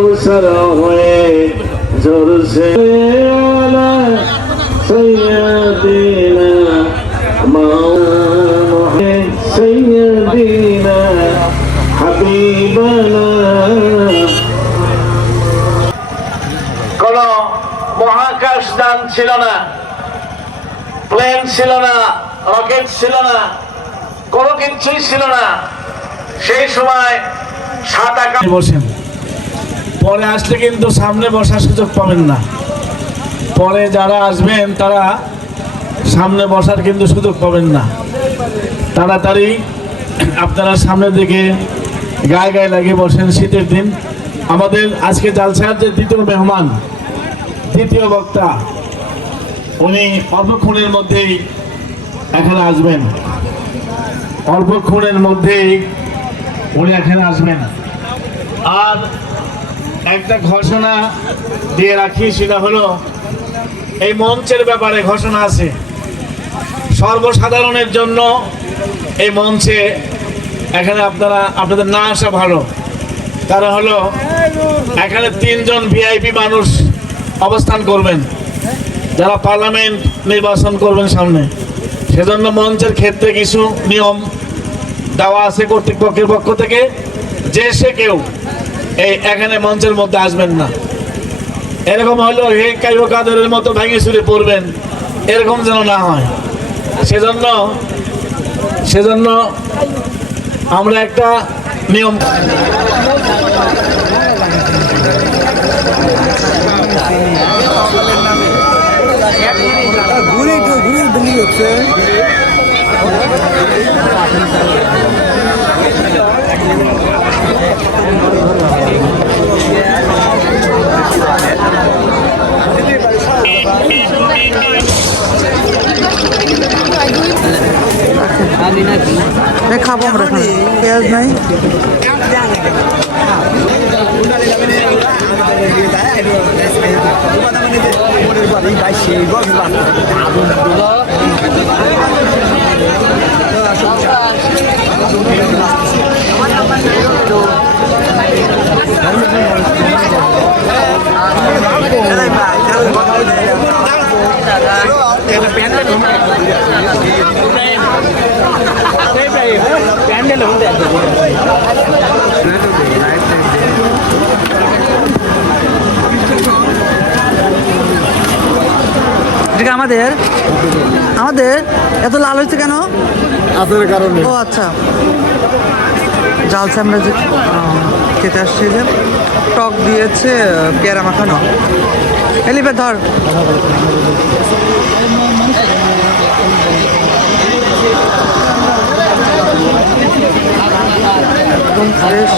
কাউসার হয়ে ঝরছে আলা সাইয়্যিদিনা মাওলানা সাইয়্যিদিনা হাবিবানা। কোন মহাকাশ যান ছিল না, প্লেন ছিল না, রকেট ছিল না, কোনো কিছুই ছিল না। সেই সময় সাত আকাশ বসেন, পরে আসলে কিন্তু সামনে বসার সুযোগ পাবেন না। পরে যারা আসবেন তারা সামনে বসার কিন্তু সুযোগ পাবেন না। তাড়াতাড়ি আপনারা সামনের দিকে গায়ে গায়ে লাগিয়ে বসেন। শীতের দিন আমাদের আজকে জালসার যে দ্বিতীয় মেহমান, দ্বিতীয় বক্তা, উনি অল্পক্ষণের মধ্যেই এখানে আসবেন। অল্পক্ষণের মধ্যেই উনি এখানে আসবেন। আর একটা ঘোষণা দিয়ে রাখি, সেটা হলো এই মঞ্চের ব্যাপারে ঘোষণা আছে। সর্বসাধারণের জন্য এই মঞ্চে এখানে আপনাদের না আসা ভালো। তারা হলো এখানে 3 জন ভিআইপি মানুষ অবস্থান করবেন, যারা পার্লামেন্ট নির্বাচন করবেন সামনে। সেজন্য মঞ্চের ক্ষেত্রে কিছু নিয়ম দেওয়া আছে কর্তৃপক্ষের পক্ষ থেকে, যে সে কেউ এখানে মঞ্চের মধ্যে আসবেন না। এরকম হলো হে কাইও কাদের মতো ভেঙে চুরে পড়বেন, এরকম যেন না হয়। সেজন্য আমরা একটা নিয়ম খাবো আমরা, পেঁয়াজ নাই। আমাদের এত লাল হয়েছে কেন? আপনার কারণে। ও আচ্ছা, জালসা আমরা যে খেতে আসছি, যে টক দিয়েছে, পেয়ারা মাখানো। এলিবে ধর, একদম ফ্রেশ।